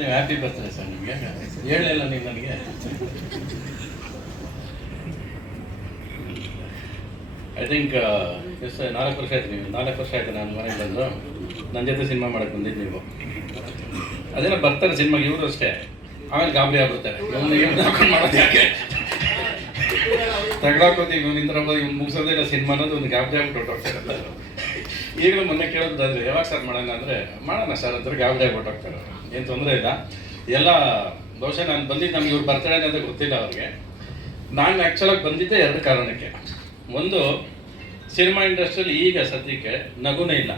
ನೀವು ಹ್ಯಾಪಿ ಬರ್ತದೆ ಸರ್ ನಿಮಗೆ. ಹೇಳಲಿಲ್ಲ ನೀವು ನನಗೆ. ಐ ಥಿಂಕ್ ಎಸ್ ನಾಲ್ಕು ವರ್ಷ ಆಯ್ತು ನೀವು. ನಾಲ್ಕು ವರ್ಷ ಆಯ್ತು ನಾನು ಮನೆಗೆ ಬಂದು. ನನ್ನ ಜೊತೆ ಸಿನಿಮಾ ಮಾಡಕ್ಕೆ ಬಂದಿದ್ದು ನೀವು. ಅದೇನೋ ಬರ್ತಾರೆ ಸಿನಿಮಾಗೆ ಇವರು ಅಷ್ಟೇ. ಆಮೇಲೆ ಗಾಬರಿ ಆಗ್ಬಿಡ್ತಾರೆ ಮಾಡೋದು ಯಾಕೆ? ತಗೊಳಕೋತೀವಿ ಇವ್ನು ನಿಂತರ ಇವ್ನು ಮುಗಿಸೋದೇ ಇಲ್ಲ ಸಿನಿಮಾ ಅನ್ನೋದು ಒಂದು ಗಾಬರಿ ಆಗ್ಬಿಟ್ಟು ಹೊರಟೋಗ್ತಾರೆ ಈಗಲೂ ಮೊನ್ನೆ ಕೇಳೋದಾದ್ರೆ ಯಾವಾಗ ಸರ್ ಮಾಡೋಣ ಅಂದರೆ, ಮಾಡೋಣ ಸರ್ ಅಂತ ಆಗ್ಬಿಟ್ಟು ಹೋಗ್ತಾರೆ ಏನು ತೊಂದರೆ ಇಲ್ಲ. ಎಲ್ಲ, ಬಹುಶಃ ನಾನು ಬಂದಿದ್ದು ನಮ್ಗೆ ಇವ್ರು ಬರ್ತಾರೆ ಅಂತ ಗೊತ್ತಿಲ್ಲ ಅವ್ರಿಗೆ. ನಾನು ಆ್ಯಕ್ಚುಲಾಗಿ ಬಂದಿದ್ದೆ ಎರಡು ಕಾರಣಕ್ಕೆ. ಒಂದು ಸಿನಿಮಾ ಇಂಡಸ್ಟ್ರಿಯಲ್ಲಿ ಈಗ ಸದ್ಯಕ್ಕೆ ನಗುನೇ ಇಲ್ಲ.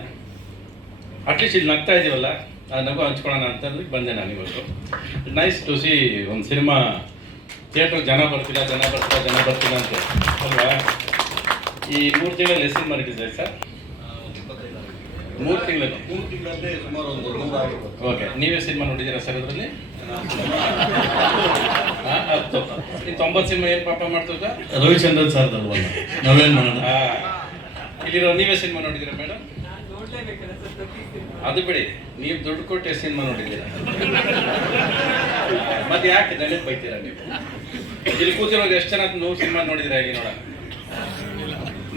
ಅಟ್ಲೀಸ್ಟ್ ಇಲ್ಲಿ ನಗ್ತಾ ಇದೀವಲ್ಲ, ಆ ನಗು ಹಂಚ್ಕೊಳ್ಳೋಣ ಅಂತಂದ್ರೆ ಬಂದೆ ನಾನು ಇವತ್ತು. ನೈಸ್ ಟು ಸಿ ಒಂದು ಸಿನಿಮಾ ಥಿಯೇಟ್ರಿಗೆ ಜನ ಬರ್ತಿಲ್ಲ ಜನ ಬರ್ತಿಲ್ಲ ಜನ ಬರ್ತಿಲ್ಲ ಅಂತ ಅಲ್ವಾ? ಈ ಮೂರು ತಿಂಗಳಲ್ಲಿ ಎಸ್ ಸಿನಿಮಾ ಸರ್ ಮೂರು ತಿಂಗಳಲ್ಲಿ ಮೂರು ತಿಂಗಳಲ್ಲಿ ಸುಮಾರು ಒಂದು ನೂರ ಆಗಿರ್ಬೋದು ಓಕೆ ನೀವೇ ಸಿನಿಮಾ ನೋಡಿದ್ದೀರಾ ಸರ್ ಅದರಲ್ಲಿ? ಹತ್ತು. ಈ ತೊಂಬತ್ತು ಸಿನಿಮಾ ಏನು ಪಾಪ ಮಾಡ್ತೀರಾ ರವಿಚಂದ್ರನ್ ಸರ್ ಅಲ್ವಲ್ಲ ನಾವೇನ್ ಮಾಡೋಣ ಇಲ್ಲಿರೋ ನೀವೇ ಸಿನಿಮಾ ನೋಡಿದ್ದೀರಾ ಮೇಡಮ್? ಅದು ಬಿಡಿ ನೀವು ದುಡ್ಡು ಕೊಟ್ಟು ಎಷ್ಟು ಸಿನಿಮಾ ನೋಡಿದ್ದೀರಾ? ಮತ್ತೆ ಯಾಕೆ ನೆನಪು ಬೈತೀರಾ ನೀವು? ಇಲ್ಲಿ ಕೂತಿರೋದು ಎಷ್ಟು ಜನ ನೋವು ಸಿನಿಮಾ ನೋಡಿದ್ರೆ ಹೇಗೆ ನೋಡೋಣ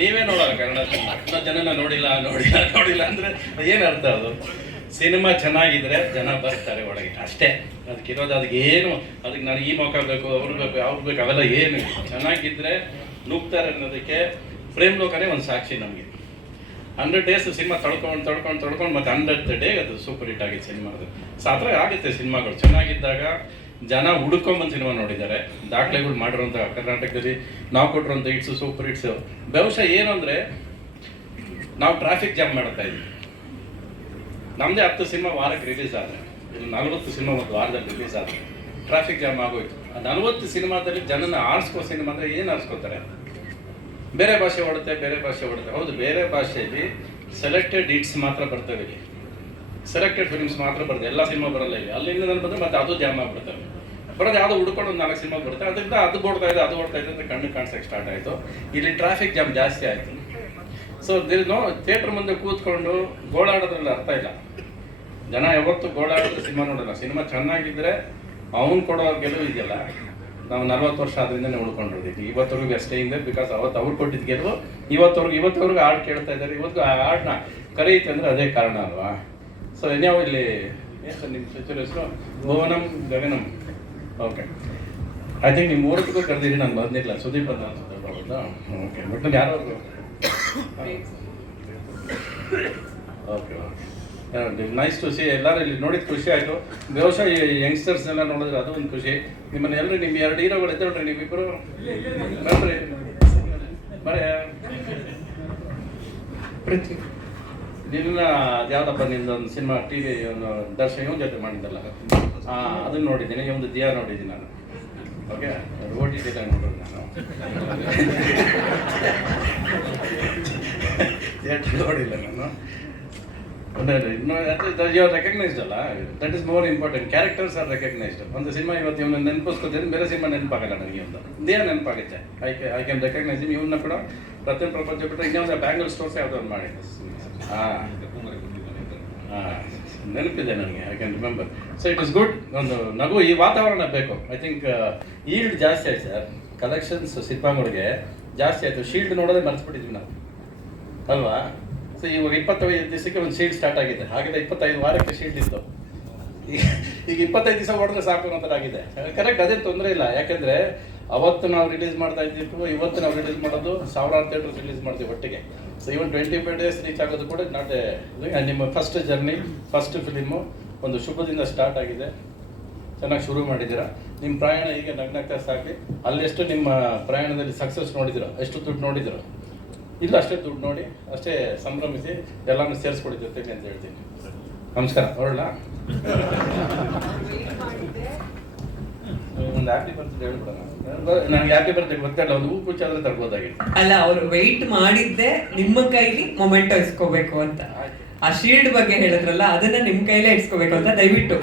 ನೀವೇ ನೋಡೋಲ್ಲ ಕನ್ನಡ ಸಿನಿಮಾ. ಜನನ ನೋಡಿಲ್ಲ ನೋಡಿಲ್ಲ ನೋಡಿಲ್ಲ ಅಂದ್ರೆ ಏನು ಅರ್ಥ ಅದು? ಸಿನಿಮಾ ಚೆನ್ನಾಗಿದ್ರೆ ಜನ ಬರ್ತಾರೆ ಒಳಗೆ. ಅಷ್ಟೇ. ಅದಕ್ಕಿರೋದು ಅದಕ್ಕೆ ಏನು, ಅದಕ್ಕೆ ನನಗೆ ಈ ಮೌಕ ಬೇಕು ಅವ್ರು ಬೇಕು ಅವ್ರು ಬೇಕು, ಅವೆಲ್ಲ ಏನು. ಚೆನ್ನಾಗಿದ್ರೆ ನುಗ್ತಾರೆ ಅನ್ನೋದಕ್ಕೆ ಪ್ರೇಮ್ ಲೋಕನೇ ಒಂದು ಸಾಕ್ಷಿ ನಮಗೆ. ಹಂಡ್ರೆಡ್ ಡೇಸ್ ಸಿನಿಮಾ ತಳ್ಕೊಂಡು ತಳ್ಕೊಂಡು ತಳ್ಕೊಂಡು ಮತ್ತೆ ಹಂಡ್ರೆಡ್ ಡೇ ಅದು ಸೂಪರ್ ಹಿಟ್ ಆಗಿತ್ತು ಸಿನಿಮಾ ಅದು ಸಾತ್ರ ಆಗುತ್ತೆ ಸಿನಿಮಾಗಳು. ಚೆನ್ನಾಗಿದ್ದಾಗ ಜನ ಹುಡುಕೊಂಬಂದು ಸಿನಿಮಾ ನೋಡಿದ್ದಾರೆ. ದಾಖಲೆಗಳು ಮಾಡಿರೋಂಥ ಕರ್ನಾಟಕದಲ್ಲಿ ನಾವು ಕೊಟ್ಟಿರೋಂಥ ಹಿಟ್ಸು ಸೂಪರ್ ಹಿಟ್ಸು ಬಹುಶಃ ಏನು ಅಂದರೆ ನಾವು ಟ್ರಾಫಿಕ್ ಜಾಮ್ ಮಾಡ್ತಾ ಇದ್ವಿ. ನಮ್ಮದೇ ಹತ್ತು ಸಿನಿಮಾ ವಾರಕ್ಕೆ ರಿಲೀಸ್ ಆದರೆ ಇಲ್ಲಿ ನಲವತ್ತು ಸಿನಿಮಾ ಒಂದು ವಾರದಲ್ಲಿ ರಿಲೀಸ್ ಆದರೆ ಟ್ರಾಫಿಕ್ ಜಾಮ್ ಆಗೋಯ್ತು. ಆ ನಲವತ್ತು ಸಿನಿಮಾದಲ್ಲಿ ಜನನ ಆರಿಸ್ಕೋ ಸಿನಿಮಾ ಅಂದರೆ ಏನು ಆರಿಸ್ಕೋತಾರೆ? ಬೇರೆ ಭಾಷೆ ಓಡುತ್ತೆ, ಬೇರೆ ಭಾಷೆ ಓಡುತ್ತೆ. ಹೌದು, ಬೇರೆ ಭಾಷೆಯಲ್ಲಿ ಸೆಲೆಕ್ಟೆಡ್ ಹಿಟ್ಸ್ ಮಾತ್ರ ಬರ್ತವೆ ಇಲ್ಲಿ. ಸೆಲೆಕ್ಟೆಡ್ ಫಿಲ್ಮ್ಸ್ ಮಾತ್ರ ಬರುತ್ತೆ ಎಲ್ಲ ಸಿನಿಮಾ ಬರಲ್ಲ ಇಲ್ಲಿ ಅಲ್ಲಿಂದ ನಾನು ಬಂದರೆ ಮತ್ತೆ ಅದು ಜಾಮ್ ಆಗ್ಬಿಡುತ್ತೆ. ಬರೋದು ಯಾವುದೋ ಹುಡ್ಕೊಂಡು ಒಂದು ನಾಲ್ಕು ಸಿನಿಮಾ ಬರುತ್ತೆ. ಅದರಿಂದ ಅದು ಓಡ್ತಾ ಇದೆ, ಅದು ಓಡ್ತಾ ಇದೆ ಅಂತ ಕಣ್ಣು ಕಾಣಿಸೋಕೆ ಸ್ಟಾರ್ಟ್ ಆಯಿತು. ಇಲ್ಲಿ ಟ್ರಾಫಿಕ್ ಜಾಮ್ ಜಾಸ್ತಿ ಆಯಿತು. ಸೊ ದಿಲ್ ನೋ ಥಿಯೇಟ್ರ್ ಮುಂದೆ ಕೂತ್ಕೊಂಡು ಗೋಳಾಡೋದ್ರಲ್ಲಿ ಅರ್ಥ ಇಲ್ಲ. ಜನ ಯಾವತ್ತು ಗೋಳಾಡಿದ್ರೆ ಸಿನಿಮಾ ನೋಡಲ್ಲ. ಸಿನಿಮಾ ಚೆನ್ನಾಗಿದ್ದರೆ ಅವನು ಕೊಡೋ ಗೆಲುವು ಇದೆಯಲ್ಲ. ನಾವು ನಲ್ವತ್ತು ವರ್ಷ ಅದರಿಂದನೇ ಉಳ್ಕೊಂಡಿದ್ದೀವಿ. ಇವತ್ತವರೆಗೂ ಅಷ್ಟೇ ಇದೆ ಬಿಕಾಸ್ ಅವತ್ತು ಅವ್ರು ಕೊಟ್ಟಿದ್ದ ಗೆಲುವು, ಇವತ್ತವ್ರಿಗೆ ಇವತ್ತವರೆಗೂ ಹಾಡು ಕೇಳ್ತಾ ಇದ್ದಾರೆ. ಇವತ್ತು ಆ ಹಾಡನ್ನ ಕರೆಯುತ್ತೆ ಅಂದರೆ ಅದೇ ಕಾರಣ ಅಲ್ವಾ? ಸೊ ಎನ್ಯಾವ ಇಲ್ಲಿ? ನಿಮ್ಮ ಫ್ಯೂಚರ್ ಹೆಸರು? Bhuvanam Gaganam. Okay I think ನಿಮ್ಮ ಊರಿಗೂ ಕರೆದಿರಿ, ನಾನು ಬಂದಿಲ್ಲ ಸುದೀಪ್ ಅಂತ ಅನ್ಸುತ್ತೆ ಹೌದಾ ಓಕೆ ಬಟ್ ನಾನು ಯಾರು okay okay nice to see ಎಲ್ಲರೂ ಇಲ್ಲಿ ನೋಡಿದ ಖುಷಿ ಆಯಿತು. ಬಹುಶಃ ಈ ಯಂಗ್ಸ್ಟರ್ಸ್ ಎಲ್ಲ ನೋಡಿದ್ರೆ ಅದು ಒಂದು ಖುಷಿ. ನಿಮ್ಮನ್ನ ಎಲ್ಲರೂ ನಿಮ್ಮ ಎರಡು ಹೀರೋಗಳು ಇದ್ದೋಡ್ರಿ ನೀವಿಬ್ಬರು ಬರ್ರಿ. ಬರೇ ಪೃಥ್ವಿ ನಿನ್ನ ಯಾವ್ದಪ್ಪ ಒಂದು ಸಿನಿಮಾ ಟಿ ವಿ ಒಂದು ದರ್ಶನ ಇವನ್ ಜೊತೆ ಮಾಡಿದ್ದಲ್ಲ? ಅದನ್ನ ನೋಡಿದ್ದೀನಿ. ಒಂದು ದಿಯಾ ನೋಡಿದ್ದೀನಿ ನಾನು. ಓಕೆ ಓ ಟಿ ಟಿ ನೋಡೋದು ನಾನು. ಥಿಯೇಟರ್ ನೋಡಿಲ್ಲ ನಾನು. ರೆಕಗ್ನೈಸ್ಡ್ ಅಲ್ಲ that is more important characters are recognised ಒಂದು ಸಿನಿಮಾ ಇವತ್ತು ಇವನ್ನ ನೆನಪಿಸ್ಕೊತೀನಿ ಬೇರೆ ಸಿನಿಮಾ ನೆನಪಾಗಲ್ಲ ನನಗೆ ಒಂದು ಇದೇ ನೆನಪಾಗುತ್ತೆ. ಐ ಐ ಕ್ಯಾನ್ ರೆಕಗ್ನೈಸ್ ಇವನ್ನ ಕೂಡ ಪ್ರತಿಯೊಂದು ಪ್ರಪಂಚ ಬಿಟ್ಟರೆ ಇನ್ನೊಂದು ಬ್ಯಾಂಗಲ್ ಸ್ಟೋರ್ಸ್ ಯಾವುದೋ ಒಂದು ಮಾಡಿದ್ದೆ ಹಾಂ. ಹಾಂ. ನೆನಪಿದೆ ನನಗೆ. I can remember so it is good ಒಂದು ನಗು ಈ ವಾತಾವರಣ ಬೇಕು. ಐ ಥಿಂಕ್ ಈಲ್ಡ್ ಜಾಸ್ತಿ ಆಯ್ತು ಸರ್. ಕಲೆಕ್ಷನ್ಸ್ ಸಿನಿಮಾಗಳಿಗೆ ಜಾಸ್ತಿ ಆಯಿತು. ಶೀಲ್ಡ್ ನೋಡೋದೇ ಮರ್ಸ್ಬಿಟ್ಟಿದ್ವಿ ನಾವು. ಅಲ್ವಾ? ಸೊ ಇವಾಗ ಇಪ್ಪತ್ತೈದು ದಿವಸಕ್ಕೆ ಒಂದು ಶೀಲ್ಡ್ ಸ್ಟಾರ್ಟ್ ಆಗಿದೆ. ಹಾಗಿದ್ರೆ ಇಪ್ಪತ್ತೈದು ವಾರಕ್ಕೆ ಶೀಲ್ಡ್ ಇತ್ತು. ಈಗ ಈಗ ಇಪ್ಪತ್ತೈದು ದಿವಸ ಹೊಡೆದ್ರೆ ಸಾಕು ಅನ್ನೋ ಥರ ಆಗಿದೆ. ಕರೆಕ್ಟ್ ಅದೇ ತೊಂದರೆ ಇಲ್ಲ. ಯಾಕಂದ್ರೆ ಅವತ್ತು ನಾವು ರಿಲೀಸ್ ಮಾಡ್ತಾ ಇದ್ದಿದ್ದು ಇವತ್ತು ನಾವು ರಿಲೀಸ್ ಮಾಡೋದು ಸಾವಿರಾರು ಥಿಯೇಟರ್ ರಿಲೀಸ್ ಮಾಡ್ತೀವಿ ಒಟ್ಟಿಗೆ. So even twenty five days reach ಆಗೋದು ಕೂಡ ನಾಟ್ ನಿಮ್ಮ ಫಸ್ಟ್ ಜರ್ನಿ ಫಸ್ಟ್ ಫಿಲಿಮು ಒಂದು ಶುಭದಿಂದ ಸ್ಟಾರ್ಟ್ ಆಗಿದೆ. ಚೆನ್ನಾಗಿ ಶುರು ಮಾಡಿದ್ದೀರಾ. ನಿಮ್ಮ ಪ್ರಯಾಣ ಹೀಗೆ ನಗ್ನಕ್ಕೆ ಸಾಕಿ ಅಲ್ಲೆಷ್ಟು ನಿಮ್ಮ ಪ್ರಯಾಣದಲ್ಲಿ ಸಕ್ಸಸ್ ನೋಡಿದಿರೋ ಎಷ್ಟು ದುಡ್ಡು ನೋಡಿದಿರೋ ಇಲ್ಲ ಅಷ್ಟೇ ದುಡ್ಡು ನೋಡಿ ಅಷ್ಟೇ ಸಂಭ್ರಮಿಸಿ ಎಲ್ಲಾನು ಸೇರಿಸ್ಕೊಡಿ ಜೊತೆಗೆ ಅಂತ ಹೇಳ್ತೀನಿ. ನಮಸ್ಕಾರ. ಹೊರಳ ಒಂದು ಹ್ಯಾಪಿ ಬರ್ತ್ಡೇ ಹೇಳ್ಬಿಡೋಣ. ನನಗೆ ಹ್ಯಾಪಿ ಬರ್ತ್ಡೇ ಗೊತ್ತಿಲ್ಲ ಒಂದು ಹೂ ಕುಚ್ಚ ಆದ್ರೆ ತರ್ಬೋದಾಗಿತ್ತು. ಅಲ್ಲ ಅವ್ರು ವೆಯ್ಟ್ ಮಾಡಿದ್ದೆ ನಿಮ್ಮ ಕೈಲಿ ಮೊಮೆಂಟೋ ಇಸ್ಕೋಬೇಕು ಅಂತ. ಆ ಶೀಲ್ಡ್ ಬಗ್ಗೆ ಹೇಳಿದ್ರಲ್ಲ ಅದನ್ನ ನಿಮ್ ಕೈಲೇ ಇಸ್ಕೋಬೇಕು ಅಂತ ದಯವಿಟ್ಟು.